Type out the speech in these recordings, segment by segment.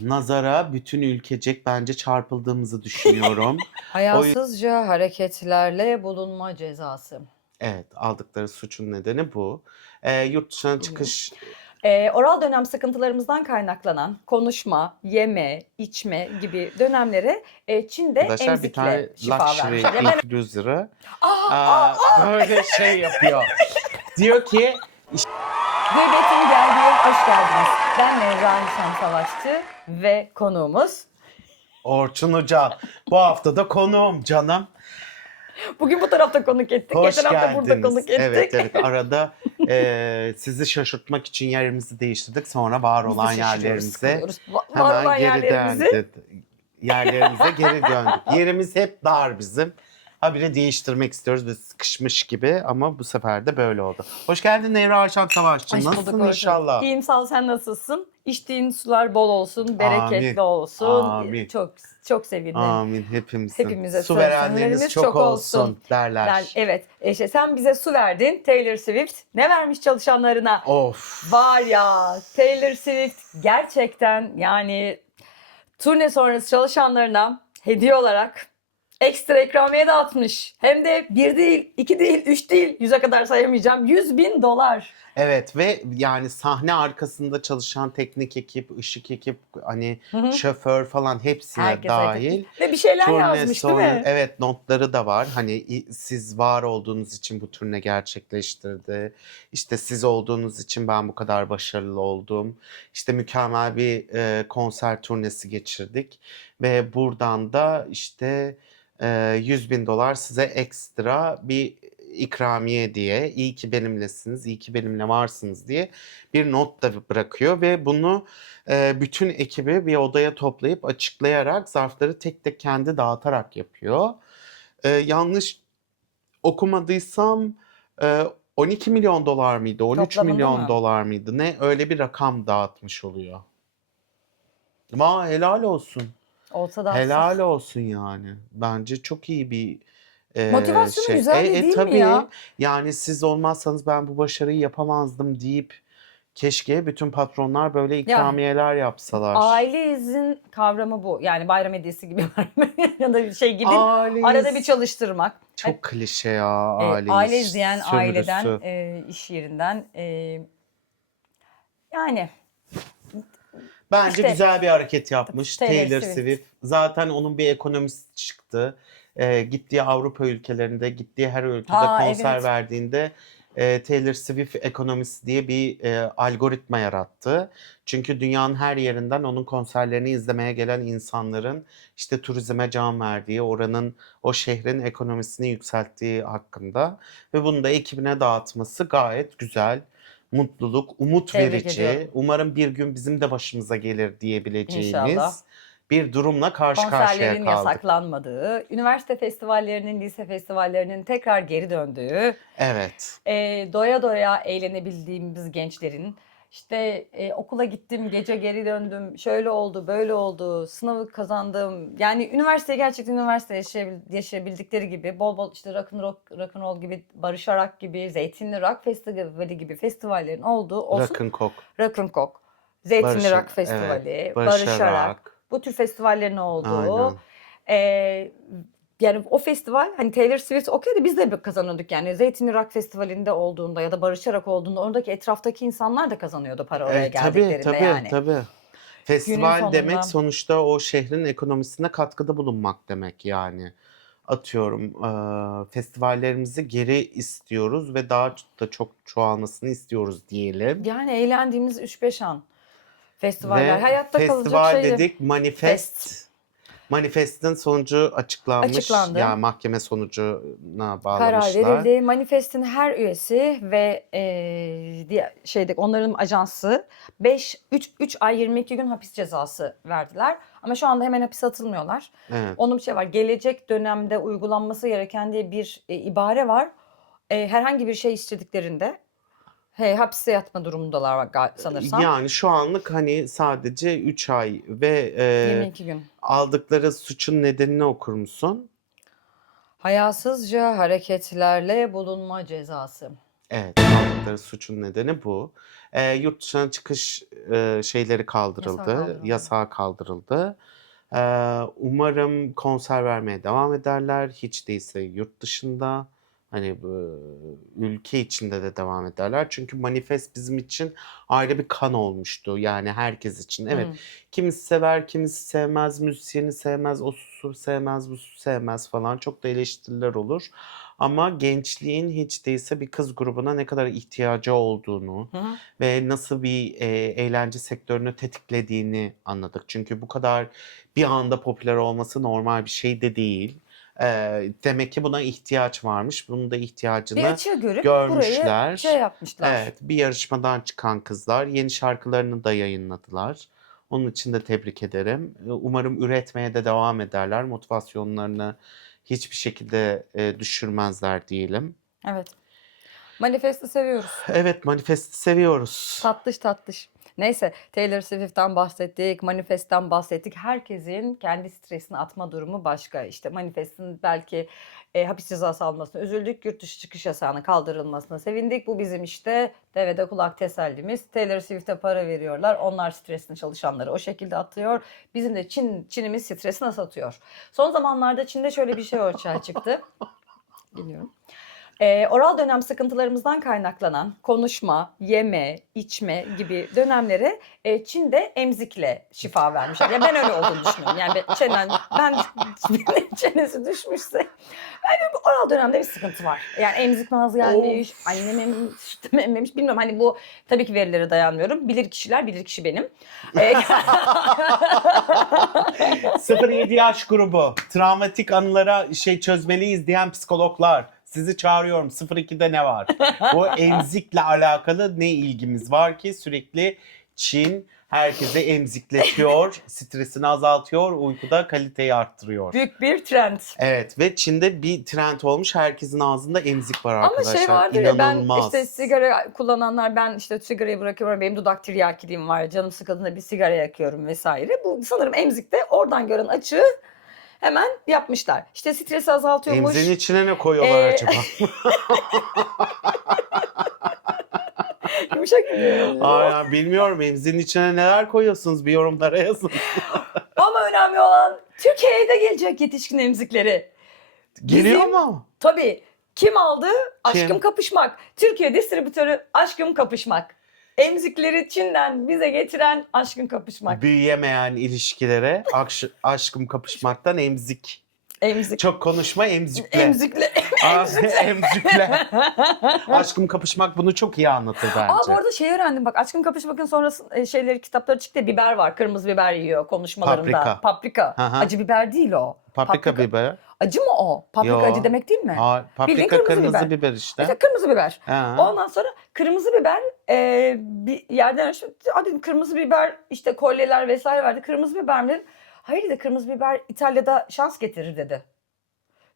Nazara bütün ülkecek bence çarpıldığımızı düşünüyorum. O Hayasızca hareketlerle bulunma cezası. Evet, aldıkları suçun nedeni bu. Yurt dışına çıkış Oral dönem sıkıntılarımızdan kaynaklanan konuşma, yeme, içme gibi dönemlere Çin'de arkadaşlar bir tane emzikle şifa luxury vermişler. Ya ben influencer'ı böyle şey yapıyor. Diyor ki Gıybet'in geldiği hoş geldiniz. Ben Nevra Nişan Savaşçı ve konuğumuz. Orçun Hoca bu hafta da konuğum canım. Bugün bu tarafta konuk ettik. Hoş Geçen hafta geldiniz. burada konuk ettik. Evet arada sizi şaşırtmak için yerimizi değiştirdik. Sonra var Biz de olan şaşırıyoruz, yerlerimize sıkılıyoruz. Var hemen olan geri yerlerimizi. döndük. Yerlerimize geri döndük. Yerimiz hep dar bizim. Habire değiştirmek istiyoruz ve sıkışmış gibi ama bu sefer de böyle oldu. Hoş geldin Nevra Arşak Savaşçı. Hoş bulduk Nasılsın Orçun. inşallah? İyiyim sağ ol, sen nasılsın? İçtiğin sular bol olsun, bereketli Amin. olsun. Amin. Çok sevindim. Amin hepimizin. Hepimize Su verenleriniz çok olsun derler. Evet, işte sen bize su verdin. Taylor Swift ne vermiş çalışanlarına? Of. Var ya, Taylor Swift gerçekten yani turne sonrası çalışanlarına hediye olarak ekstra ikramiye dağıtmış. Hem de 1 değil, 2 değil, 3 değil, 100'e kadar sayamayacağım. $100.000. Evet ve yani sahne arkasında çalışan teknik ekip, ışık ekip, hani şoför falan hepsine Herkese dahil. ve bir şeyler Turne yazmış değil sonu, mi? evet notları da var. Hani siz var olduğunuz için bu turne gerçekleştirdi. İşte siz olduğunuz için ben bu kadar başarılı oldum. İşte mükemmel bir konser turnesi geçirdik. Ve buradan da işte $100.000 size ekstra bir ikramiye diye, iyi ki benimlesiniz, iyi ki benimle varsınız diye bir not da bırakıyor ve bunu bütün ekibi bir odaya toplayıp açıklayarak zarfları tek tek kendi dağıtarak yapıyor. Yanlış okumadıysam 12 milyon dolar mıydı, 13 Toplamında milyon mı? dolar mıydı ne, öyle bir rakam dağıtmış oluyor. Helal olsun. Olsa da Helal olsun yani. Bence çok iyi bir motivasyonu şey. güzel değil mi Tabii ya? yani siz olmazsanız ben bu başarıyı yapamazdım deyip keşke bütün patronlar böyle Ya ikramiyeler yapsalar. aile izin kavramı bu. Yani bayram hediyesi gibi ya da bir şey gibi. Aile Arada bir iz- çalıştırmak. Çok klişe ya Aile izleyen sömürüsü. aileden, iş yerinden yani Bence işte güzel bir hareket yapmış Taylor Taylor Swift. Swift. Zaten onun bir ekonomisi çıktı. Gittiği Avrupa ülkelerinde, gittiği her ülkede konser Evet. verdiğinde Taylor Swift ekonomisi diye bir algoritma yarattı. Çünkü dünyanın her yerinden onun konserlerini izlemeye gelen insanların işte turizme can verdiği, oranın, o şehrin ekonomisini yükselttiği hakkında ve bunu da ekibine dağıtması gayet güzel. Mutluluk, umut Tebrik verici, ediyorum. umarım bir gün bizim de başımıza gelir İnşallah. diyebileceğimiz bir durumla karşı karşıya Konserlerin kaldık. yasaklanmadığı, üniversite festivallerinin, lise festivallerinin tekrar geri döndüğü, Evet. doya doya eğlenebildiğimiz gençlerin işte okula gittim, gece geri döndüm, şöyle oldu, böyle oldu, sınavı kazandım. Yani üniversiteye gerçekten üniversite yaşayabildikleri gibi bol bol işte rock'n'roll gibi, Barış Arak gibi, Zeytinli Rock Festivali gibi festivallerin olduğu olsun. Rock'n'Coke, Rock'n'Coke, Zeytinli Barış, Rock evet, Festivali, Barış Barış Arak, Arak, bu tür festivallerin olduğu. aynen. Yani o festival hani Taylor Swift okeydi, biz de kazanıyorduk yani. Zeytinli Rock Festivali'nde olduğunda ya da Barış Arak olduğunda oradaki etraftaki insanlar da kazanıyordu para oraya Tabii, geldiklerinde yani. tabii. Günün Festival demek sonunda sonuçta o şehrin ekonomisine katkıda bulunmak demek yani. Atıyorum festivallerimizi geri istiyoruz ve daha da çok çoğalmasını istiyoruz diyelim. yani eğlendiğimiz 3-5 an festivaller, Ve hayatta kalacak festival şeyi. dedik, manifest. Manifestin sonucu açıklanmış. Açıklandı. Yani mahkeme sonucuna Karar bağlamışlar. verildi. Manifest'in her üyesi ve onların ajansı 3 ay 22 gün hapis cezası verdiler. Ama şu anda hemen hapise atılmıyorlar. Evet. Onun bir şey var. Gelecek dönemde uygulanması gereken diye bir ibare var. Herhangi bir şey istediklerinde hapiste yatma durumundalar sanırsam. Yani şu anlık hani sadece 3 ay ve 22 gün. aldıkları suçun nedenini okur musun? Hayasızca hareketlerle bulunma cezası. Evet, aldıkları suçun nedeni bu. Yurt dışına çıkış şeyleri kaldırıldı, yasağı kaldırıldı. Umarım konser vermeye devam ederler. Hiç değilse yurt dışında. Hani ülke içinde de devam ederler. Çünkü Manifest bizim için ayrı bir kan olmuştu. Yani herkes için. Evet, kimisi sever, kimisi sevmez, müzisyeni sevmez, o su sevmez, bu su sevmez falan. Çok da eleştiriler olur. Ama gençliğin hiç değilse bir kız grubuna ne kadar ihtiyacı olduğunu ve nasıl bir eğlence sektörünü tetiklediğini anladık. Çünkü bu kadar bir anda popüler olması normal bir şey de değil. Demek ki buna ihtiyaç varmış. Bunun da Bir ihtiyacını açığı görüp burayı görmüşler. şey yapmışlar. Evet, bir yarışmadan çıkan kızlar yeni şarkılarını da yayınladılar. Onun için de tebrik ederim. Umarım üretmeye de devam ederler. Motivasyonlarını hiçbir şekilde düşürmezler diyelim. Evet. Manifest'i seviyoruz. Evet, Manifest'i seviyoruz. Tatlış tatlış. Neyse, Taylor Swift'ten bahsettik, Manifest'ten bahsettik. Herkesin kendi stresini atma durumu başka. İşte Manifest'in belki hapis cezası almasına üzüldük. Yurt dışı çıkış yasağının kaldırılmasına sevindik. Bu bizim işte devede kulak tesellimiz. Taylor Swift'e para veriyorlar. Onlar stresini çalışanları o şekilde atıyor. Bizim de Çin'imiz stresi nasıl atıyor? Son zamanlarda Çin'de şöyle bir şey ortaya çıktı. Bilmiyorum. Oral dönem sıkıntılarımızdan kaynaklanan konuşma, yeme, içme gibi dönemlere Çin'de emzikle şifa vermişler. Ya ben öyle olduğunu düşünüyorum. Yani ben çenesi düşmüşse bu oral dönemde bir sıkıntı var. Yani emzik mi az gelmiş, annem emmiş, emmemiş bilmiyorum. Hani bu tabii ki verilere dayanmıyorum. Bilir kişi benim. 0-7 yaş grubu, travmatik anılara çözmeliyiz diyen psikologlar. Sizi çağırıyorum. 02'de ne var? Bu emzikle alakalı ne ilgimiz var ki sürekli Çin herkese emzikletiyor, stresini azaltıyor, uykuda kaliteyi arttırıyor. Büyük bir trend. Evet ve Çin'de bir trend olmuş. Herkesin ağzında emzik var arkadaşlar. Ama şey vardır ya, ben İnanılmaz. işte sigara kullananlar, ben işte sigarayı bırakıyorum, benim dudak tiryakiliğim var, canım sıkıldığında bir sigara yakıyorum vesaire. Bu sanırım emzikte oradan gören açığı hemen yapmışlar. İşte stresi azaltıyormuş. Emziğin içine ne koyuyorlar acaba? Yumuşak mı? Aynen, bilmiyorum. Emziğin içine neler koyuyorsunuz? Bir yorumlara yazın. Ama önemli olan Türkiye'ye de gelecek yetişkin emzikleri. Geliyor Bizim- mu? Tabii. Kim aldı? Kim? Aşkım Kapışmak. Türkiye distribütörü Aşkım Kapışmak. Emzikleri Çin'den bize getiren Aşkım Kapışmak. Büyüyemeyen ilişkilere aşkım kapışmaktan emzik. Emzik. Çok konuşma, emzikle. Emzikle. Emzikle. Aşkım kapışmak bunu çok iyi anlatır bence. Bu arada şey öğrendim bak, Aşkım Kapışmak'ın sonrası kitapları çıktı ya, biber var. Kırmızı biber yiyor konuşmalarında. Paprika. Aha. Acı biber değil o. Paprika biber. Acı mı o? Paprika Yo. acı demek değil mi? Bildiğin Paprika kırmızı kırmızı biber. biber işte. İşte kırmızı biber. Ha. Ondan sonra kırmızı biber bir yerden dedim, kırmızı biber işte kolyeler vesaire vardı. Kırmızı biber mi dedim. Hayır dedi, kırmızı biber İtalya'da şans getirir dedi.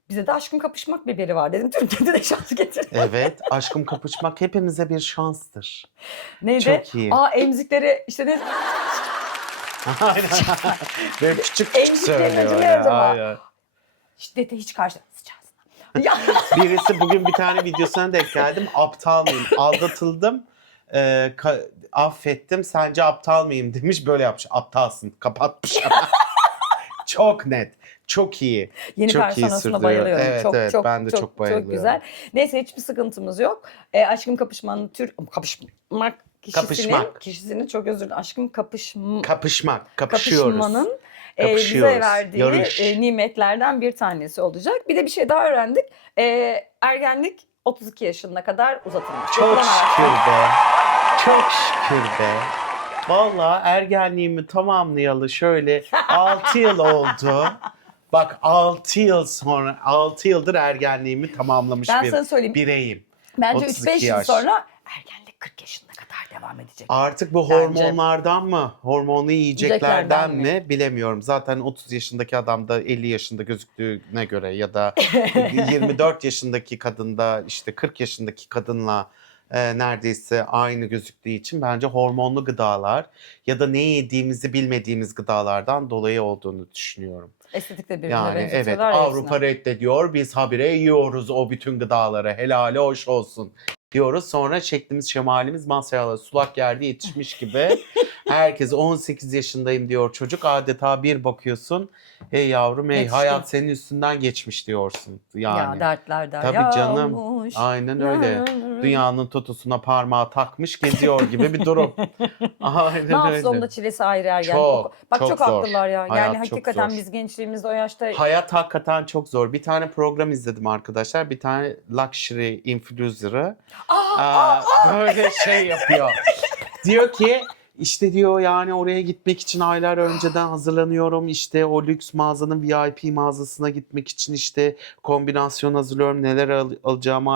Bize de Aşkım Kapışmak biberi var dedim. Türkiye'de de şans getirir. Evet, aşkım kapışmak hepimize bir şanstır. Neydi? Çok iyi. Emzikleri işte ne? Aynen. Böyle küçük küçük Emziklerin söylüyor. acı ya, nerede var? aynen. Şiddete hiç karşı. Sıçarsın. Ya. Birisi bugün bir tane videosuna denk geldim. Aptal mıyım? Aldatıldım. Affettim. Sence aptal mıyım demiş. Böyle yapmış. Aptalsın. Kapatmış. Çok net. Çok iyi. Yeni Çok iyi personasına sürdürüyor. bayılıyorum. Evet, çok, evet, çok, ben de çok bayılıyorum. Çok güzel. Neyse, hiçbir sıkıntımız yok. Aşkım Kapışmanın kapışmak kişisinin çok özür dilerim. Aşkım Kapışmak. Kapışıyoruz. Kapışmanın bize Kapışıyoruz. verdiği Yarış. nimetlerden bir tanesi olacak. Bir de bir şey daha öğrendik. Ergenlik 32 yaşına kadar uzatılmış. Çok Yapılan şükür araştırma. be. Çok şükür be. Valla ergenliğimi tamamlayalı şöyle 6 yıl oldu. Bak 6 yıl sonra, 6 yıldır ergenliğimi tamamlamış Ben bir sana söyleyeyim. bireyim. Bence 32 3-5 yıl yaş. sonra ergenlik 40 yaşına kadar devam edecek. Artık bu Bence. hormonlardan mı, hormonlu yiyeceklerden Yiyeceklerden mi bilemiyorum. Zaten 30 yaşındaki adamda 50 yaşında gözüktüğüne göre ya da 24 yaşındaki kadında işte 40 yaşındaki kadınla neredeyse aynı gözüktüğü için bence hormonlu gıdalar ya da ne yediğimizi bilmediğimiz gıdalardan dolayı olduğunu düşünüyorum. Estetikte birbirine Yani evet, benzetiyorlar ya Avrupa hepsini. reddediyor, biz habire yiyoruz o bütün gıdaları. Helali hoş olsun. diyoruz. Sonra şeklimiz şemalimiz masaya sulak yerde yetişmiş gibi. Herkes 18 yaşındayım diyor çocuk. Adeta bir bakıyorsun. Hey yavrum hey, Yetişkin. hayat senin üstünden geçmiş diyorsun. Ya Yani. dertler Tabii canım. olmuş. Aynen öyle. Dünyanın totusuna parmağı takmış geziyor gibi bir durum. Ne Aynen yapsın onun öyle. da çilesi ayrı ergen. Çok, Bak çok çok zor. haklılar ya. Hayat Yani çok hakikaten zor. biz gençliğimizde o yaşta Hayat hakikaten çok zor. Bir tane program izledim arkadaşlar. Bir tane luxury influencer'ı böyle şey yapıyor. Diyor ki işte diyor yani oraya gitmek için aylar önceden hazırlanıyorum. İşte o lüks mağazanın VIP mağazasına gitmek için işte kombinasyon hazırlıyorum. Neler alacağımı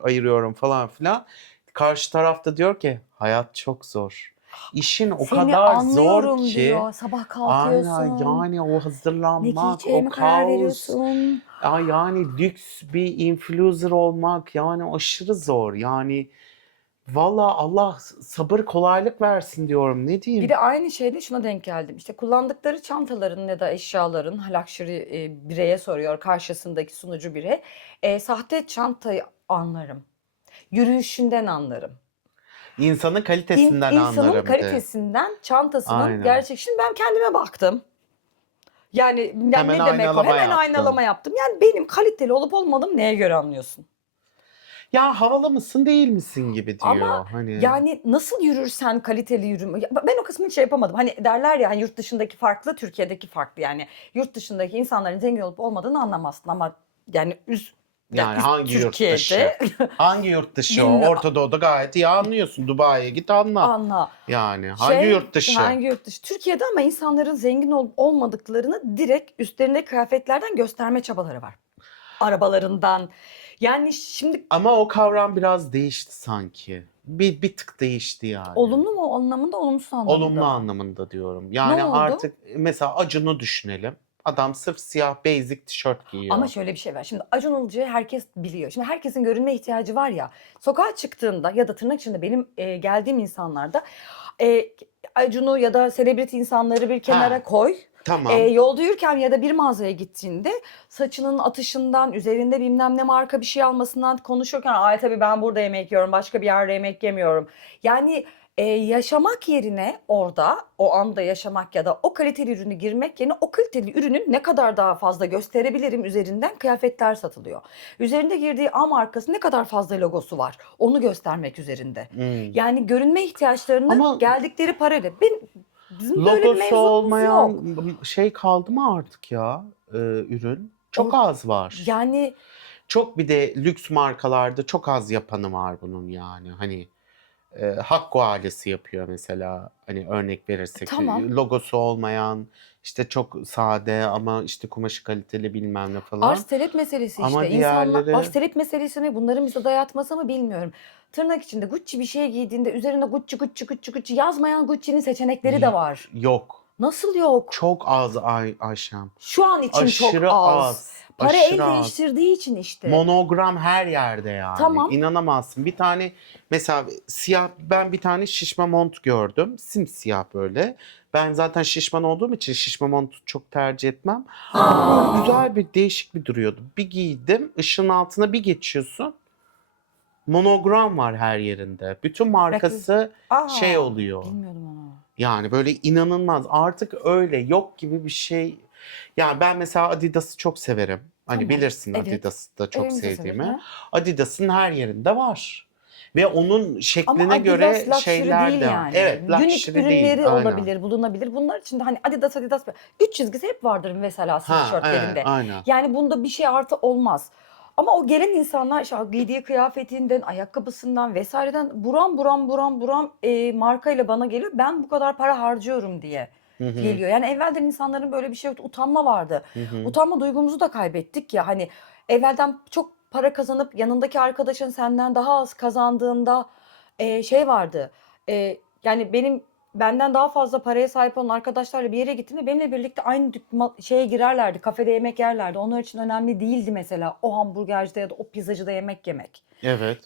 ayırıyorum falan filan. Karşı tarafta diyor ki hayat çok zor. İşin o seni kadar zor anlıyorum ki. diyor. Sabah Aynen kalkıyorsun. yani o Ne hazırlanmak, o giyeceğime karar kaos. veriyorsun. Yani lüks bir influencer olmak yani aşırı zor. Yani valla Allah sabır kolaylık versin diyorum. Ne Bir diyeyim? de aynı şeyde şuna denk geldim. İşte kullandıkları çantaların ya da eşyaların luxury bireye soruyor karşısındaki sunucu birey. Sahte çantayı anlarım. Yürüyüşünden anlarım. İnsanın kalitesinden İnsanın anlarım de. kalitesinden, çantasının Aynen. gerçek. Şimdi ben kendime baktım. Yani Hemen ne demek o? aynalama Hemen yaptın. aynalama yaptım. Yani benim kaliteli olup olmadığımı neye göre anlıyorsun? Ya havalı mısın değil misin gibi diyor. Ama Hani yani nasıl yürürsen kaliteli yürüme. Ben o kısmını hiç şey yapamadım. Hani derler ya hani yurt dışındaki farklı, Türkiye'deki farklı. Yani yurt dışındaki insanların zengin olup olmadığını anlamazsın ama yani yani üst hangi yurt Türkiye'de dışı? Hangi yurt dışı o? Bilmiyorum. Orta Doğu'da gayet iyi anlıyorsun. Dubai'ye git anla. anla. Yani hangi yurt dışı? Hangi yurt dışı? Türkiye'de ama insanların zengin olup olmadıklarını direkt üstlerindeki kıyafetlerden gösterme çabaları var. Arabalarından. Yani şimdi Ama o kavram biraz değişti sanki. Bir tık değişti yani. olumlu mu anlamında, olumsuz anlamında Olumlu mı? anlamında diyorum. Yani oldu? artık mesela Acun'u düşünelim. Adam sırf siyah basic tişört giyiyor. Ama şöyle bir şey var. Şimdi Acun Ilıcalı'yı herkes biliyor. Şimdi herkesin görünme ihtiyacı var ya. Sokağa çıktığında ya da tırnak içinde benim geldiğim insanlarda e, Acun'u ya da selebriti insanları bir kenara Ha. koy. Tamam. Yolda yürürken ya da bir mağazaya gittiğinde saçının atışından, üzerinde bilmem ne marka bir şey almasından konuşurken ay tabii ben burada yemek yiyorum, başka bir yerde yemek yemiyorum. Yani yaşamak yerine orada, o anda yaşamak ya da o kaliteli ürünü girmek yerine o kaliteli ürünün ne kadar daha fazla gösterebilirim üzerinden kıyafetler satılıyor. Üzerinde girdiği A markası ne kadar fazla logosu var onu göstermek üzerinde. Yani görünme ihtiyaçlarını Ama geldikleri parayla. Bizim böyle bir logosu mevzumuz olmayan yok. şey kaldı mı artık ya ürün? Çok O- az var. Yani Çok bir de lüks markalarda çok az yapanı var bunun yani. Hani Hakko ailesi yapıyor mesela. Hani örnek verirsek tamam. logosu olmayan işte çok sade ama işte kumaşı kaliteli bilmem ne falan. Arz talep meselesi Ama işte. İnsanlar diğerleri arz talep meselesini bunların bize dayatması mı bilmiyorum. Tırnak içinde Gucci bir şey giydiğinde üzerinde Gucci yazmayan Gucci'nin seçenekleri de var. yok. Nasıl yok? Çok az Ayşem. Şu an için çok Aşırı az. az. Para Aşırı el az. değiştirdiği için işte. Monogram her yerde yani. Tamam. İnanamazsın. Bir tane mesela siyah ben bir tane şişme mont gördüm. Simsiyah böyle. Ben zaten şişman olduğum için şişme montu çok tercih etmem. Ama böyle güzel bir değişik bir duruyordu. Bir giydim. Işığın altına bir geçiyorsun. Monogram var her yerinde. Bütün markası şey oluyor. Bilmiyordum onu. Yani böyle inanılmaz. Artık öyle yok gibi bir şey. Yani ben mesela Adidas'ı çok severim. Hani Tamam, bilirsin evet. Adidas'ı da çok Evimize sevdiğimi. severim, Adidas'ın her yerinde var. Ve onun Ama şekline Adidas göre luxury şeyler değil de var. yani. Evet, Unique luxury değil. ürünleri Aynen. olabilir, bulunabilir. Bunlar için de hani Adidas 3 çizgisi hep vardır mesela Ha, evet, sweatshirtlerinde. aynen. Yani bunda bir şey artı olmaz. Ama o gelen insanlar işte giydiği kıyafetinden, ayakkabısından vesaireden buram markayla bana geliyor. Ben bu kadar para harcıyorum diye Hı hı, geliyor. Yani evvelden insanların böyle bir şey yoktu. Utanma vardı. hı hı. Utanma duygumuzu da kaybettik ya. Hani evvelden çok para kazanıp yanındaki arkadaşın senden daha az kazandığında şey vardı. Yani benden daha fazla paraya sahip olan arkadaşlarla bir yere gittiğimde benimle birlikte aynı şeye girerlerdi. Kafede yemek yerlerdi. Onlar için önemli değildi mesela o hamburgercide ya da o pizzacıda yemek yemek. Evet.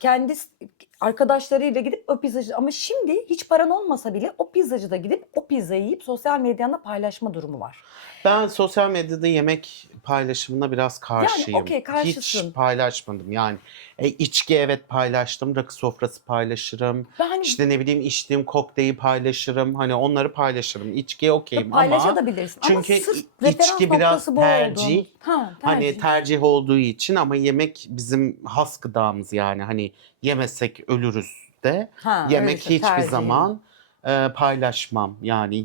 arkadaşlarıyla gidip o pizzacı, ama şimdi hiç paran olmasa bile o pizzacıda gidip o pizzayı yiyip sosyal medyanda paylaşma durumu var. Ben sosyal medyada yemek paylaşımına biraz karşıyım. okey, Hiç karşısın. paylaşmadım yani. İçki evet paylaştım, rakı sofrası paylaşırım. Ben hani İşte ne bileyim içtiğim kokteyli paylaşırım. Hani onları paylaşırım. İçkiye okeyim ama paylaşabilirsin ama çünkü sırf referans içki biraz noktası bu tercih. olduğumuz. Ha, Hani tercih. tercih olduğu için ama yemek bizim has gıdamız yani. Hani yemesek ölürüz de. Ha, Yemek öyleyse hiçbir tercihim. zaman paylaşmam. Yani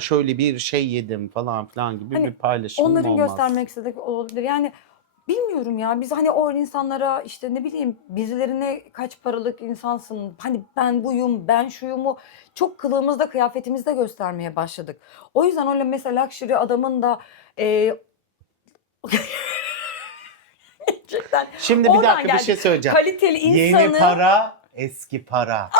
şöyle bir şey yedim falan filan gibi Hani bir paylaşımım onların olmaz. göstermek istediği olabilir. Yani bilmiyorum ya, biz hani o insanlara işte ne bileyim birilerine kaç paralık insansın, hani ben buyum, ben şuyumu çok kılığımızda kıyafetimizde göstermeye başladık. O yüzden öyle mesela luxury adamın da e, gerçekten Şimdi bir oradan dakika bir şey geldik. söyleyeceğim. Kaliteli Yeni insanı. para, eski para.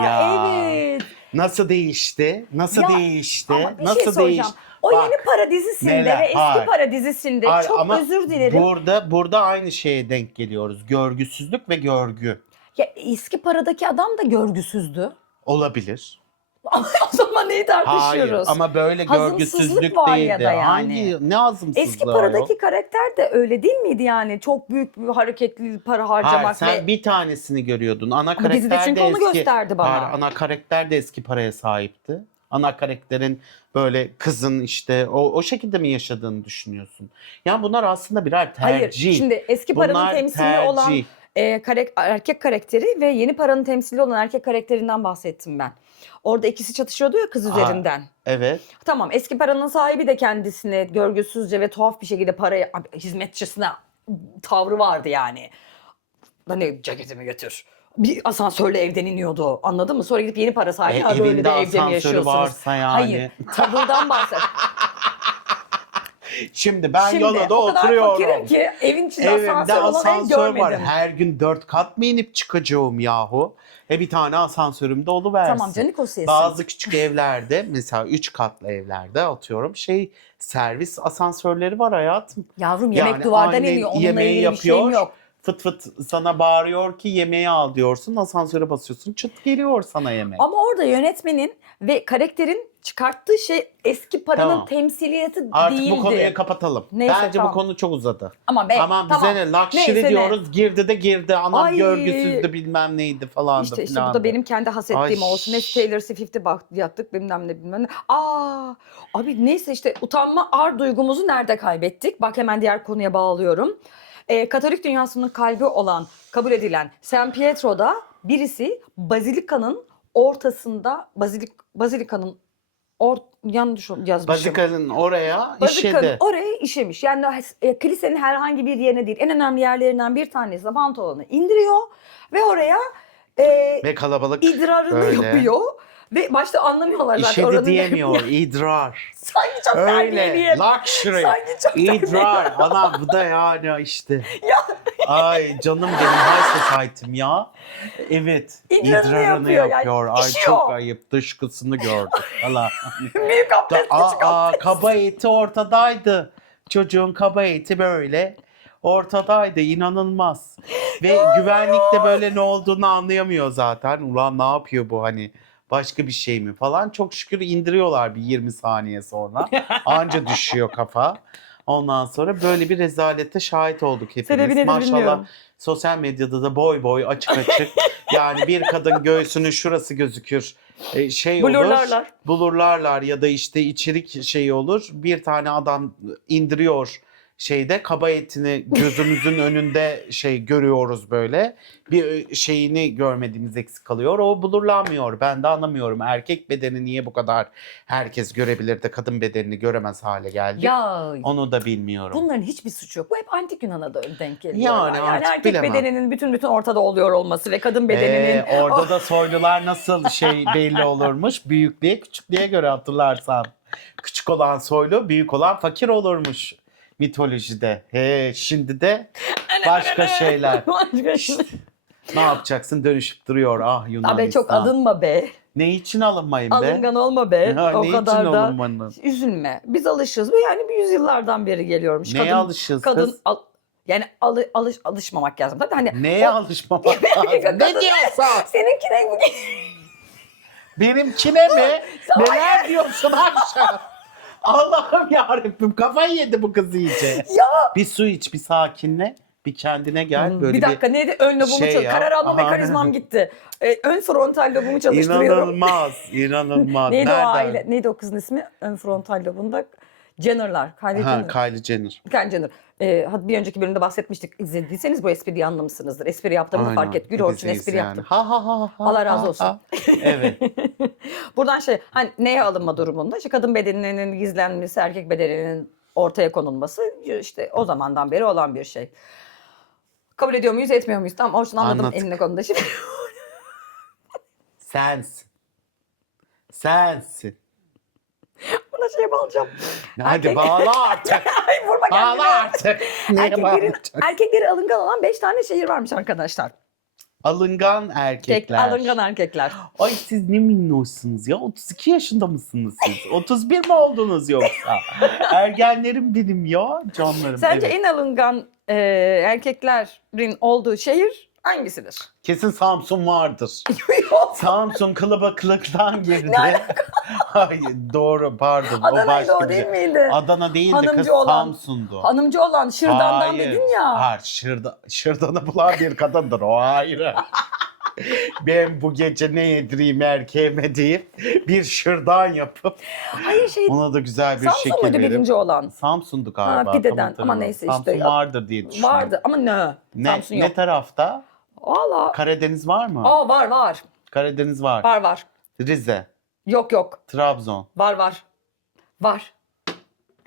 Evet. Nasıl değişti? Nasıl Ya değişti? ama bir şey Nasıl soracağım. değişti? O Bak, Yeni Para dizisinde neler? ve Eski Hayır. Para dizisinde Hayır, çok ama özür dilerim. burada aynı şeye denk geliyoruz. Görgüsüzlük ve görgü. Ya Eski Para'daki adam da görgüsüzdü. Olabilir. Ama o zaman neyi Hayır tartışıyoruz? ama böyle Hazımsızlık görgüsüzlük var değildi. ya da yani. Hangi ne azımsızlığı Eski ayol? Para'daki karakter de öyle değil miydi yani? Çok büyük bir hareketli para Hayır, harcamak sen ve bir tanesini görüyordun. Ana ama dizide karakter çünkü de onu eski. gösterdi bana. Hayır, ana karakter de eski paraya sahipti. Ana karakterin böyle kızın işte o şekilde mi yaşadığını düşünüyorsun? Yani bunlar aslında birer Hayır, tercih. şimdi Eski Para'nın Bunlar temsili olan tercih. erkek karakteri ve Yeni Para'nın temsili olan erkek karakterinden bahsettim ben. Orada ikisi çatışıyordu ya kız Ha, üzerinden. evet. Tamam, Eski Para'nın sahibi de kendisine görgüsüzce ve tuhaf bir şekilde parayı hizmetçisine tavrı vardı yani. Hani ceketimi götür. Bir asansörle evden iniyordu. Anladın mı? Sonra gidip Yeni Para sahibi, "Ha, böyle Evinde bir evde mi asansörü yaşıyorsunuz?" varsa yani. Hayır, tavırdan bahset. Şimdi ben Şimdi yolda o kadar fakirim oturuyorum. ki evin içinde Evimde asansör olan ev asansör var. görmedim. Her gün 4 kat mı inip çıkacağım yahu? Bir tane asansörüm de oluversin. Tamam, canikos yesin. Bazı küçük evlerde mesela 3 katlı evlerde atıyorum servis asansörleri var hayatım. Yavrum yemek Yani duvardan annen iniyor. Onunla yemeği ilgili bir şeyim yapıyor. yok. Fıt fıt sana bağırıyor ki yemeği al diyorsun. Asansöre basıyorsun. Çıt geliyor sana yemek. Ama orada yönetmenin ve karakterin çıkarttığı şey Eski Paranın Tamam. temsiliyeti Artık değildi. bu konuyu kapatalım. Neyse, Bence tamam. bu konu çok uzadı. Ama be, Aman tamam. bize ne luxury Neyse ne. diyoruz. Girdi de girdi. Anam Ay. görgüsüzdü bilmem neydi falandı İşte bu filandı. da benim kendi hasettiğim Ay. olsun. Hep Taylor Swift'e yaptık bilmem ne. Abi neyse işte utanma ar duygumuzu nerede kaybettik? Bak hemen diğer konuya bağlıyorum. Katolik dünyasının kalbi olan, kabul edilen San Pietro'da birisi bazilikanın ortasında, bazilikanın yanlış yazmışım. Bazikanın oraya Bazikanın işedi. oraya işemiş. Yani kilisenin herhangi bir yerine değil. En önemli yerlerinden bir tanesi de pantolonu indiriyor ve oraya Ve kalabalık idrarını böyle. yapıyor. Ve başta anlamıyorlar zaten. İşedi oranın diyemiyor. Ya, idrar. sanki çok Öyle. terbiyeliyim. Luxury. Sanki çok İdrar. terbiyeliyim. Ana bu da yani işte. Ay canım benim high society'm ya. Evet. İdrarını yapıyor. Yani Ay işiyor. çok ayıp. Dışkısını gördük. Allah. Büyük abdest, küçük abdest. Kaba eti ortadaydı. Çocuğun kaba eti böyle ortadaydı. İnanılmaz. Ve güvenlik de böyle ne olduğunu anlayamıyor zaten. Ulan ne yapıyor bu hani? Başka bir şey mi falan. Çok şükür indiriyorlar bir 20 saniye sonra. Anca düşüyor kafa. Ondan sonra böyle bir rezalete şahit olduk hepimiz. Sebebi nedir Maşallah bilmiyorum. sosyal medyada da boy boy açık açık. Yani bir kadın göğsünün şurası gözükür. Olur. Blurlarlar. Bulurlarlar ya da işte içerik şeyi olur. Bir tane adam indiriyor kaba etini gözümüzün önünde görüyoruz böyle. Bir şeyini görmediğimiz eksik kalıyor. O bulurlanmıyor. Ben de anlamıyorum. Erkek bedeni niye bu kadar herkes görebilir de kadın bedenini göremez hale geldi. Ya Onu da bilmiyorum. bunların hiçbir suçu yok. Bu hep antik Yunan'a da denk geliyor. Yani artık erkek bilemem. bedeninin bütün ortada oluyor olması ve kadın bedeninin Orada da soylular nasıl belli olurmuş. Büyüklüğe küçüklüğe göre hatırlarsan. Küçük olan soylu, büyük olan fakir olurmuş mitolojide. Şimdi de başka şeyler. Ne yapacaksın? Dönüşüp duruyor. Ah Yunanistan. Abi çok alınma be. Ne için alınmayın be? Alıngan olma be. Ya, O ne kadar için da alınmanın? üzülme. Biz alışız. Bu yani bir yüzyıllardan beri geliyormuş. Neye alışız kadın kız? Yani alışmamak lazım. Tabii hani Neye o- alışmamak lazım? Ne diyorsun? Seninkine bu Benimkine mi? Sen- Neler diyorsun Ayşe? Allah'ım yarabbim, kafayı yedi bu kız iyice. ya Bir su iç, bir sakinle. Bir kendine gel. Böyle bir dakika neydi? Ön lobumu şey yap. karar alma Aha. mekanizmam gitti. Ön frontal lobumu çalıştırıyorum. İnanılmaz, inanılmaz. Neydi o Nereden? aile? Neydi o kızın ismi? Ön frontal lobunda Jenner'lar. Kylie Ha, Jenner. Kylie Jenner. Kylie Jenner. Bir önceki bölümde bahsetmiştik. İzlediyseniz bu espriyi anlamışsınızdır. Espri yaptığımı Aynen. fark et. Gül Orçun Biziz espri yani. yaptım. Ha ha ha ha. Allah razı ha, olsun. ha. Evet. Buradan hani neye alınma durumunda? İşte kadın bedeninin gizlenmesi, erkek bedeninin ortaya konulması işte o zamandan beri olan bir şey. Kabul ediyor muyuz, etmiyor muyuz? Tamam, Orçun anladım Anladık. eline konuda şimdi. Sensin. Sensin. Buna şey bağlayacağım. Hadi Erkek- bağla artık. Ay vurma Bağla kendine. artık. Neye bağlayacaksın? Erkekleri alıngan olan 5 tane şehir varmış arkadaşlar. Alıngan erkekler. Alıngan erkekler. Ay siz ne minnoşsunuz ya. 32 yaşında mısınız siz? 31 mi oldunuz yoksa? Ergenlerim benim ya. Canlarım. Sence evet. en alıngan erkeklerin olduğu şehir hangisidir? Kesin Samsun vardır. Yok. Samsun kılıbıklıktan girdi. Ne Hayır doğru pardon. O Adana'ydı başka o bir değil şey. miydi? Adana değildi kız Hanımcı olan. Samsun'du. Hanımcı olan Şırdan'dan Hayır. dedin ya. Hayır şırdanı bulan bir kadındır o ayrı. Ben bu gece ne yedireyim erkeğime deyip bir şırdan yapıp Hayır şey ona da güzel bir Samsun şekil muydu verip. birinci olan? Samsun'du galiba. Ha, pideden. tam Ama hatırlamıyorum. neyse işte. Samsun vardır diye düşünüyorum. Vardı ama ne? Samsun yok. Ne tarafta? Valla. Karadeniz var mı? Aa var. Karadeniz var. Var. Rize, Yok. Trabzon. Var.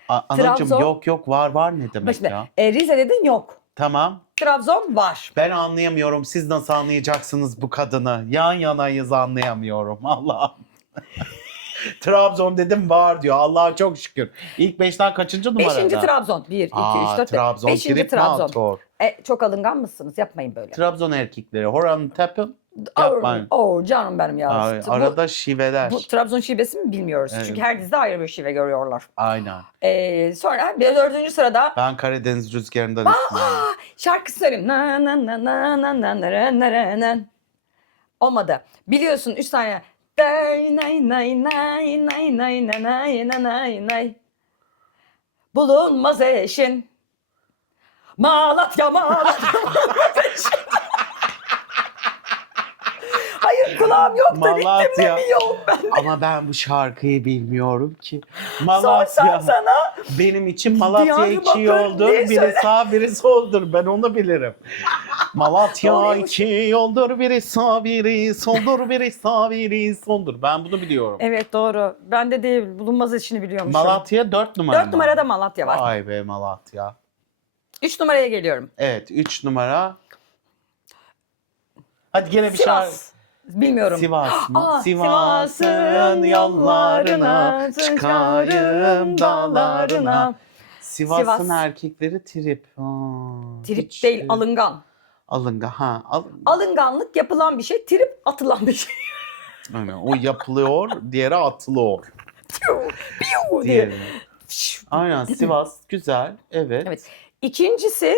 Anacığım Trabzon. yok var ne demek Şimdi ya? Rize dedin yok. Tamam. Trabzon var. Ben anlayamıyorum. Siz nasıl anlayacaksınız bu kadını? Yan yanayız anlayamıyorum. Allah'ım. Trabzon dedim var diyor. Allah'a çok şükür. İlk 5'ten kaçıncı numarada? 5. Trabzon. 1, 2, 3, 4, Trabzon. 5. Trip Trabzon. Maltor. Çok alıngan mısınız? Yapmayın böyle. Trabzon erkekleri. Horan tepin. Yapmayın. Canım benim ya. Ay, arada şiveler. Bu Trabzon şivesi mi bilmiyoruz. Evet. Çünkü her dizide ayrı bir şive görüyorlar. Aynen. Sonra 4. sırada Ben Karadeniz rüzgarından istiyorum. şarkı söyleyeyim. Na na na na na na na na na. Olmadı. Biliyorsun 3 tane. Nay nay nay nay nay nay nay nay nay nay nay. Bulunmaz eşin. Malatya. Hayır kulağım yok da Malatya. dinlemiyorum ben. Ama ben bu şarkıyı bilmiyorum ki. Sorsam Malatya. sana. Benim için Malatya Diyarbakır iki yoldur. diye Biri söyle. sağ biri soldur. Ben onu bilirim. Malatya Oluyormuş. iki yoldur. Biri sağ biri soldur. Biri sağ biri soldur. Ben bunu biliyorum. Evet doğru. Ben de değil. Bulunmaz işini biliyormuşum. Malatya 4 numara 4 numarada Malatya var. Vay be Malatya. 3 numaraya geliyorum. Evet 3 numara. Hadi gene bir şarkı. Sivas. Bilmiyorum. Sivas mı? Aa, Sivas'ın yollarına çıkarım dağlarına. Sivas'ın Sivas. erkekleri trip. Trip Hiç, değil, alıngan. Alıngan. Alınganlık yapılan bir şey, trip atılan bir şey. Aynen, o yapılıyor, diğeri atılıyor. Piu diye. Diğeri. Aynen Sivas güzel. Evet. Evet. İkincisi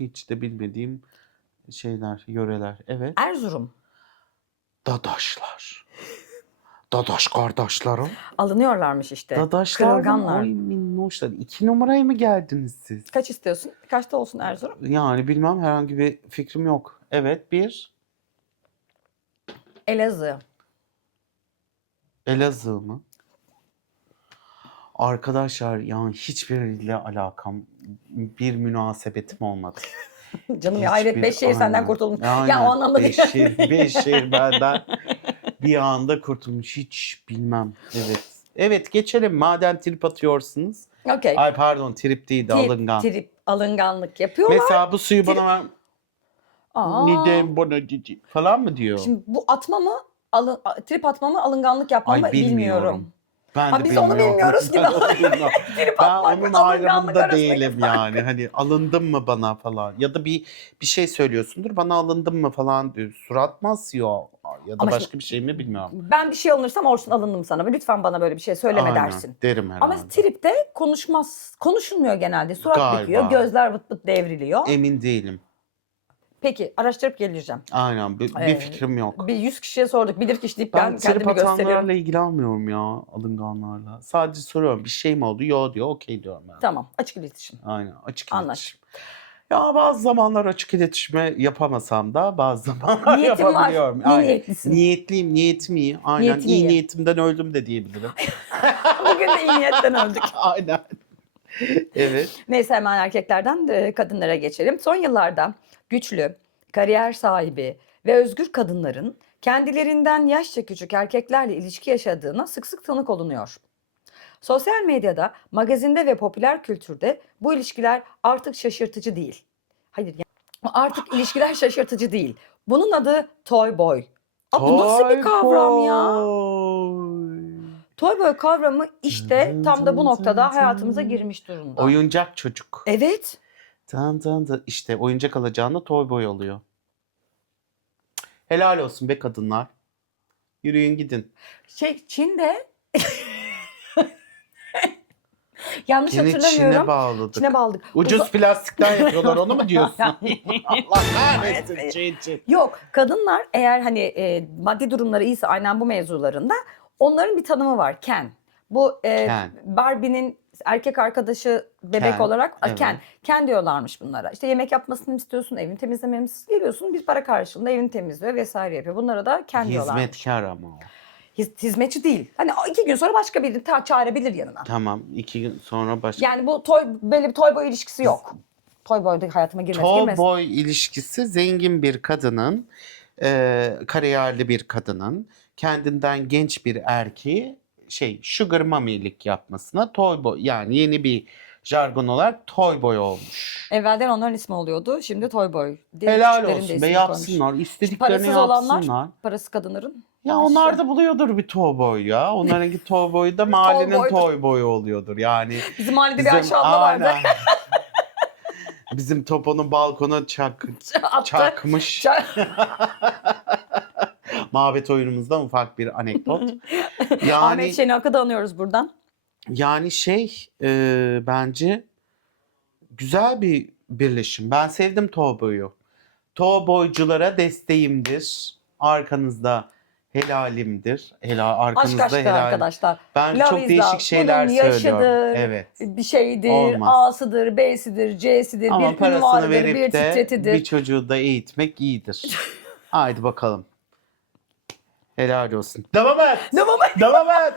Hiç de bilmediğim şeyler, yöreler. Evet. Erzurum. Dadaşlar. Dadaş kardeşlerim. Alınıyorlarmış işte. Dadaşlar. Kırılganlar. Oy minnoşlar. 2 numaraya mı geldiniz siz? Kaç istiyorsun? Kaçta olsun Erzurum? Yani bilmem herhangi bir fikrim yok. Evet bir. Elazığ. Elazığ mı? Arkadaşlar yani hiçbiriyle alakam, bir münasebetim olmadı. Canım ya hayret 5 şehir senden Aynen. kurtulmuş. Aynen. Ya o anlamda Beş değil. şehir, 5 şehir benden bir anda kurtulmuş. Hiç bilmem. Evet. Evet geçelim madem trip atıyorsunuz. Okey. Ay pardon trip değil de alıngan. Trip, alınganlık yapıyorlar. Mesela bu suyu bana ver. Aa. Neden bana dedi falan mı diyor? Şimdi bu atma mı? Trip atma mı? Alınganlık yapma Ay mı? Bilmiyorum. Ben Ha, de biz onu bilmiyorum. bilmiyoruz gibi. Ben onu bilmiyorum. Trip Ben atmak ve onun alınganlık ayrımında arasındaki değilim fark. yani. Hani alındın mı bana falan. Ya da bir şey söylüyorsundur, bana alındın mı falan diyor. Surat mı asıyor ya da Ama şimdi başka bir şey mi bilmiyorum. ben bir şey alırsam Orçun alındım sana. Lütfen bana böyle bir şey söyleme Aynen dersin. derim Ama herhalde. tripte konuşulmuyor genelde. Surat büküyor, Galiba. gözler vıt vıt devriliyor. Emin değilim. Peki araştırıp geleceğim. Aynen bir fikrim yok. Bir 100 kişiye sorduk. Bilirkişi deyip Ben ben trip kendimi gösteriyorum. atanlarla ilgilenmiyorum ya, alınganlarla. Sadece soruyorum, bir şey mi oldu? Yo diyor, okey diyorum ben. Tamam, açık iletişim. Aynen, açık Anlaştık. iletişim. Ya bazı zamanlar açık iletişime yapamasam da bazı zamanlar Niyetin var. yapabiliyorum. İyi Aynen. niyetlisin. Niyetliyim, niyetim iyi. Aynen, Niyetin iyi iyi. niyetimden öldüm de diyebilirim. Bugün de iyi niyetten öldük. Aynen. Evet. Neyse hemen erkeklerden de kadınlara geçelim. Son yıllarda güçlü, kariyer sahibi ve özgür kadınların kendilerinden yaşça küçük erkeklerle ilişki yaşadığına sık sık tanık olunuyor. Sosyal medyada, magazinde ve popüler kültürde bu ilişkiler artık şaşırtıcı değil. Hayır, artık ilişkiler şaşırtıcı değil. Bunun adı toy boy. Bu nasıl bir kavram ya? Toy boy kavramı işte tam da bu noktada hayatımıza girmiş durumda. Oyuncak çocuk. Evet. İşte oyuncak alacağında toy boy oluyor. Helal olsun be kadınlar. Yürüyün gidin. Çin'de yanlış Çin'i hatırlamıyorum. Çin'e bağladık. Çin'e bağladık. Ucuz plastikten yapıyorlar, onu mu diyorsun? Allah kahretsin Çin. Yok, kadınlar eğer hani maddi durumları iyiyse aynen bu mevzularında onların bir tanımı var. Ken. Bu Ken. Barbie'nin erkek arkadaşı bebek Ken, olarak evet. Ken. Ken diyorlarmış bunlara. İşte yemek yapmasını mı istiyorsun, evini temizlemeni mi veriyorsun, bir para karşılığında evini temizliyor vesaire yapıyor. Bunlara da Ken diyorlarmış. Hizmetkar ama o. Hizmetçi değil. Hani 2 gün sonra başka birini çağırabilir yanına. Tamam, 2 gün sonra başka. Yani bu böyle bir toy boy ilişkisi yok. Toy boy da hayatıma girmez. Toy boy ilişkisi zengin bir kadının, kariyerli bir kadının kendinden genç bir erkeği sugar mamilik yapmasına toy boy, yani yeni bir jargon olarak toy boy olmuş. Evvelden onların ismi oluyordu. Şimdi toy boy. Helal Küçüklerin de olsun be, ismini yapsınlar. koymuş. İstediklerini Parasız olanlar, yapsınlar. parası kadınların. Ya onlar da buluyordur bir toy boy ya. Onlarınki toy boy da mahallenin boydur. toy boyu oluyordur yani. Bizim mahallede bir Ayşe abla vardı. Aynen. Bizim Topo'nun balkona Attı. çakmış. Mabet oyunumuzdan ufak bir anekdot. Yani Ahmet Şenak'ı da anıyoruz buradan. yani bence güzel bir birleşim. Ben sevdim toy boyu. Toy boyculara desteğimdir. Arkanızda helalimdir. Aşk Arkanızda aşkı helal. arkadaşlar. Ben Love çok is değişik love. şeyler Bunun söylüyorum. yaşıdır, Evet. bir şeydir, Olmaz. A'sıdır, B'sidir, C'sidir, Ama bir parasını ünvanıdır, bir verip de titretidir. bir çocuğu da eğitmek iyidir. Haydi bakalım. Helal olsun. Devam et. Devam et. Devam et.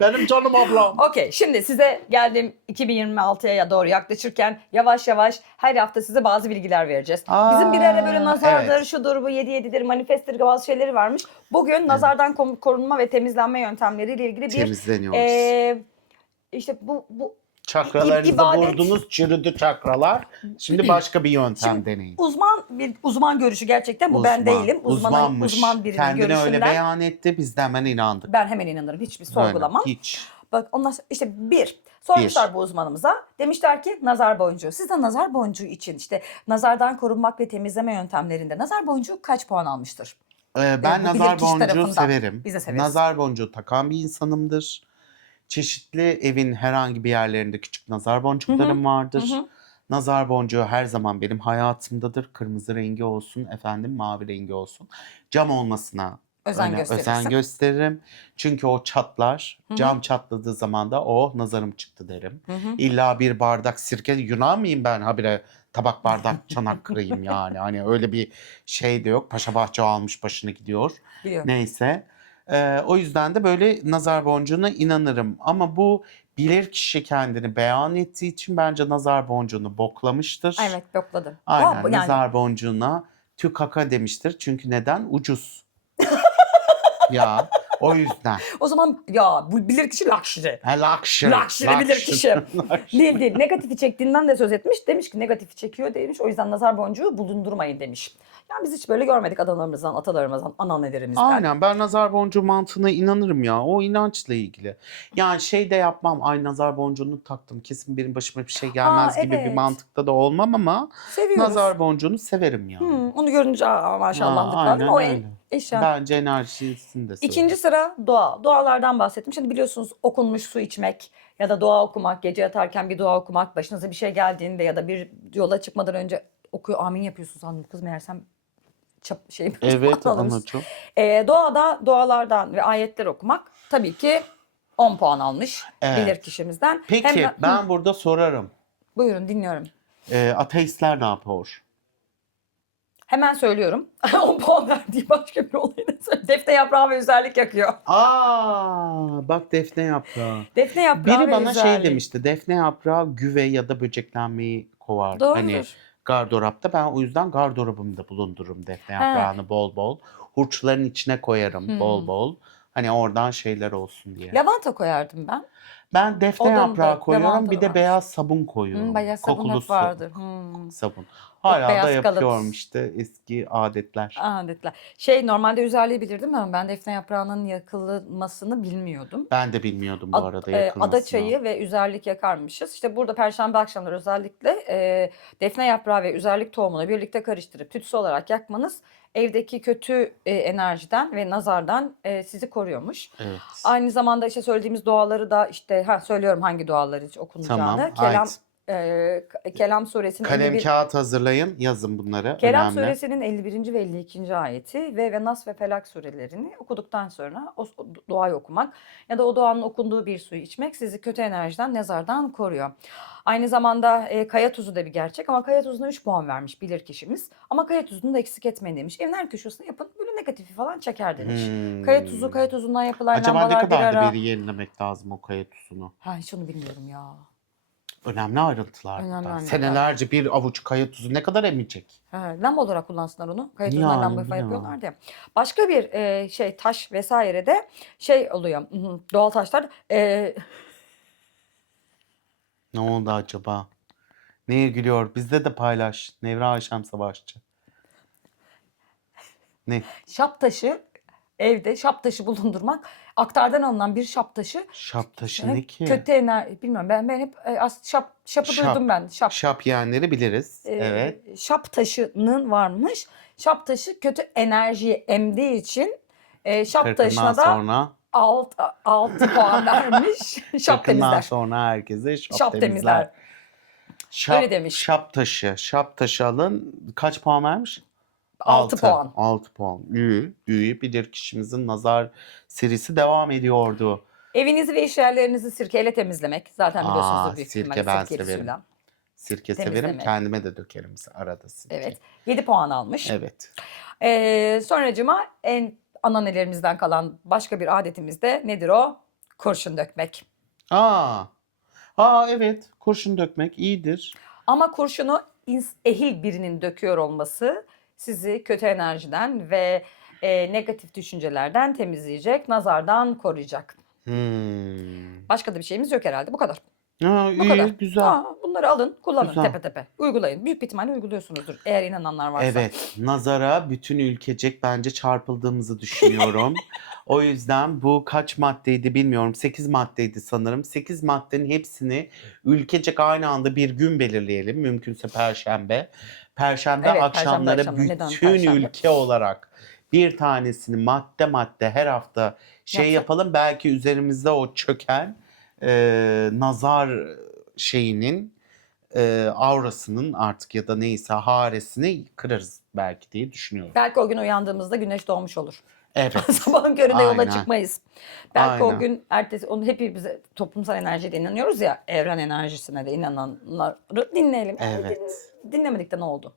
Benim canım ablam. Okey, şimdi size geldim 2026'ya doğru yaklaşırken yavaş yavaş her hafta size bazı bilgiler vereceğiz. Bizim bir ara böyle nazardır, evet. şudur, bu 7-7'dir, manifesttir, bazı şeyleri varmış. Bugün nazardan korunma ve temizlenme yöntemleriyle ilgili bir Temizleniyoruz. işte bu Çakralarınızı ibadet- vurdunuz, çürüdü çakralar. Şimdi başka bir yöntem deneyin. uzman görüşü gerçekten bu, ben değilim. Uzmanmış. Uzman birinin Kendini görüşünden. öyle beyan etti, biz de hemen inandık. Ben hemen inanırım, hiçbir sorgulamam. Aynen, hiç. Bak ondan sonra işte sormuşlar bu uzmanımıza. Demişler ki nazar boncuğu. Siz de nazar boncuğu için işte nazardan korunmak ve temizleme yöntemlerinde nazar boncuğu kaç puan almıştır? Ben bu nazar bilirkişi boncuğu tarafından. severim. Biz de severiz. Nazar boncuğu takan bir insanımdır. Çeşitli evin herhangi bir yerlerinde küçük nazar boncuklarım vardır. Hı hı. Nazar boncuğu her zaman benim hayatımdadır. Kırmızı rengi olsun, mavi rengi olsun. Cam olmasına özen gösteririm. Çünkü o çatlar. Hı hı. Cam çatladığı zaman da nazarım çıktı derim. Hı hı. İlla bir bardak sirke, Yunan mıyım ben habire tabak bardak çanak kırayım yani. Hani öyle bir şey de yok. Paşa bahçe almış başını gidiyor. Biliyorum. Neyse. O yüzden de böyle nazar boncuğuna inanırım. Ama bu bilirkişi kendini beyan ettiği için bence nazar boncuğunu boklamıştır. Evet, bokladı. Aynen, nazar boncuğuna tükaka demiştir. Çünkü neden? Ucuz. Ya O yüzden. O zaman ya bu bilirkişi luxury. Luxury. Luxury bilirkişi. Değil değil. Negatifi çektiğinden de söz etmiş. Demiş ki negatifi çekiyor demiş. O yüzden nazar boncuğu bulundurmayın demiş. Yani biz hiç böyle görmedik analarımızdan, atalarımızdan, anneannelerimizden. Aynen, ben nazar boncuğu mantığına inanırım ya. O inançla ilgili. Yani şey de yapmam. Ay, nazar boncuğunu taktım, kesin benim başıma bir şey gelmez gibi bir evet. mantıkta da olmam ama Seviyoruz. nazar boncuğunu severim ya. Onu görünce maşallah aynen değil mi? O öyle. eşya. Bence enerjisini de severim. İkinci sıra dua. Dualardan bahsettim. Şimdi biliyorsunuz okunmuş su içmek ya da dua okumak, gece yatarken bir dua okumak, başınıza bir şey geldiğinde ya da bir yola çıkmadan önce okuyor, amin yapıyorsunuz sandım. Kız meğersem Evet anlamış. anacığım. Doğada dualardan ve ayetler okumak tabii ki 10 puan almış Evet. bilirkişimizden. Peki ben burada sorarım. Buyurun dinliyorum. Ateistler ne yapıyor? Hemen söylüyorum. 10 puan verdiği başka bir olayını söyle. Defne yaprağı ve üzerlik yakıyor. Bak, defne yaprağı. Defne yaprağı Biri ve bana şey üzerlik. demişti. Defne yaprağı güve ya da böceklenmeyi kovar. Doğrudur. Hani gardıropta, ben o yüzden gardırobumda bulundururum defne yaprağını bol bol. Hurçların içine koyarım bol bol. Hani oradan şeyler olsun diye. Lavanta koyardım ben. Ben defne Odamda yaprağı koyuyorum, lavanta bir da de var. beyaz sabun koyuyorum. Beyaz sabun Kokulu hep vardır. sabun. Hala da beyaz yapıyorum kalıp. işte, eski adetler. Adetler. Normalde üzerliği bilirdim ama ben defne yaprağının yakılmasını bilmiyordum. Ben de bilmiyordum bu arada Ada yakılmasını. çayı ve üzerlik yakarmışız. İşte burada perşembe akşamları özellikle defne yaprağı ve üzerlik tohumunu birlikte karıştırıp tütsü olarak yakmanız evdeki kötü enerjiden ve nazardan sizi koruyormuş. Evet. Aynı zamanda işte söylediğimiz duaları da işte söylüyorum hangi duaları okunacağını. Tamam. Kelam suresinin Kalem 51 kağıt hazırlayın, yazın bunları. Kelam Önemli. suresinin 51. ve 52. ayeti ve Nas ve Felak surelerini okuduktan sonra o duayı okumak ya da o duanın okunduğu bir suyu içmek sizi kötü enerjiden, nazardan koruyor. Aynı zamanda kaya tuzu da bir gerçek ama kaya tuzuna 3 puan vermiş bilirkişimiz. Ama kaya tuzunu da eksik etmeyin demiş. Evin her köşesine yapın, böyle negatifi falan çeker demiş. Kaya tuzundan yapılan Acaba ne lambalar bir kadar da ara. beri yenilemek lazım o kaya tuzunu? Hiç onu bilmiyorum ya. Önemli ayrıntılar. Önemli bunlar. ayrıntılar. Senelerce bir avuç kaya tuzu ne kadar emecek? Lamba olarak kullansınlar onu. Kaya tuzundan Yani, lamba falan bilmiyorum. yapıyorlar diye. Başka bir taş vesaire de oluyor. Doğal taşlar. Ne oldu acaba? Neye gülüyor? Bizde de paylaş. Nevra Ayşem Savaşçı. Ne? Şap taşı. Evde şap taşı bulundurmak. Aktardan alınan bir şap taşı. Şap taşı Hep ne ki? kötü enerji. Bilmiyorum ben hep şapı Şap. duydum ben. Şap yiyenleri biliriz. Evet. Şap taşının varmış. Şap taşı kötü enerjiyi emdiği için şap 40'ından taşına da sonra 6 puan vermiş. Şap 40'ından temizler. sonra herkese şap Şap temizler. temizler. Öyle demiş. Şap taşı. Şap taşı alın. Kaç puan vermiş? 6 puan. 6 puan. İyi. Bilirkişimizin nazar serisi devam ediyordu. Evinizi ve iş yerlerinizi sirkeyle temizlemek. Zaten biliyorsunuzdur büyük Sirke ihtimalle ben sirkeli severim. suyla. Sirke Temizlemek. severim. Kendime de dökerim arada sirke. Evet. 7 puan almış. Evet. Sonracıma anneannelerimizden kalan başka bir adetimiz de nedir o? Kurşun dökmek. Evet. Kurşun dökmek iyidir. Ama kurşunu ehil birinin döküyor olması sizi kötü enerjiden ve negatif düşüncelerden temizleyecek, nazardan koruyacak. Başka da bir şeyimiz yok herhalde. Bu kadar. Bu İyi, kadar. güzel. Bunları alın, kullanın Güzel. tepe tepe. Uygulayın. Büyük bir ihtimalle uyguluyorsunuzdur eğer inananlar varsa. Evet, nazara bütün ülkecek bence çarpıldığımızı düşünüyorum. O yüzden bu kaç maddeydi bilmiyorum. 8 maddeydi sanırım. 8 maddenin hepsini ülkecek aynı anda bir gün belirleyelim. Mümkünse Perşembe. Perşembe Evet, akşamları Perşembe akşamları. Neden bütün Perşembe? ülke olarak bir tanesini madde her hafta Yapsak. yapalım. Belki üzerimizde o çöken nazar şeyinin aurasının artık ya da neyse haresini kırarız belki diye düşünüyorum. Belki o gün uyandığımızda güneş doğmuş olur. Evet. Sabahın köründe yola Aynen. çıkmayız. Belki o Aynen. gün onu hepimiz toplumsal enerjiye de inanıyoruz ya, evren enerjisine de inananları dinleyelim. Evet. Dinlemedik de ne oldu?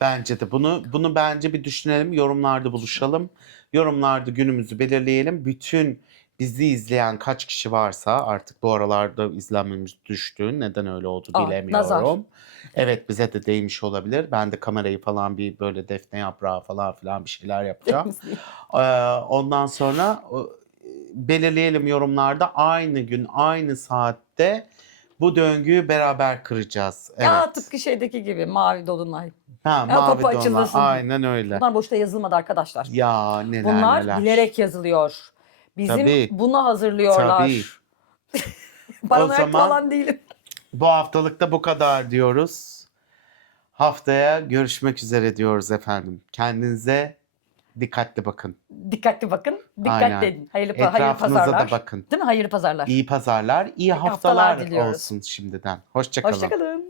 Bence de bunu bence bir düşünelim. Yorumlarda buluşalım. Yorumlarda günümüzü belirleyelim. Bütün bizi izleyen kaç kişi varsa, artık bu aralarda izlenmemiz düştü. Neden öyle oldu bilemiyorum. Nazar. Evet, bize de değmiş olabilir. Ben de kamerayı falan bir böyle defne yaprağı falan filan bir şeyler yapacağım. Ondan sonra belirleyelim yorumlarda, aynı gün aynı saatte bu döngüyü beraber kıracağız. Ya Evet. tıpkı şeydeki gibi mavi dolunay. Ha, Ya mavi kapı donlar. açılsın. Aynen öyle. Bunlar boşta yazılmadı arkadaşlar. Ya neler Bunlar neler. bilerek yazılıyor. Bizim Tabii. bunu hazırlıyorlar. Tabii. Paranoyak zaman- falan değilim. Bu haftalıkta bu kadar diyoruz. Haftaya görüşmek üzere diyoruz efendim. Kendinize dikkatli bakın. Dikkatli bakın. Dikkat Aynen. edin. Hayırlı Etrafınıza pazarlar. da bakın. Değil mi? Hayırlı pazarlar. İyi pazarlar, iyi haftalar haftalar diliyoruz. olsun şimdiden. Hoşça kalın. Hoşçakalın.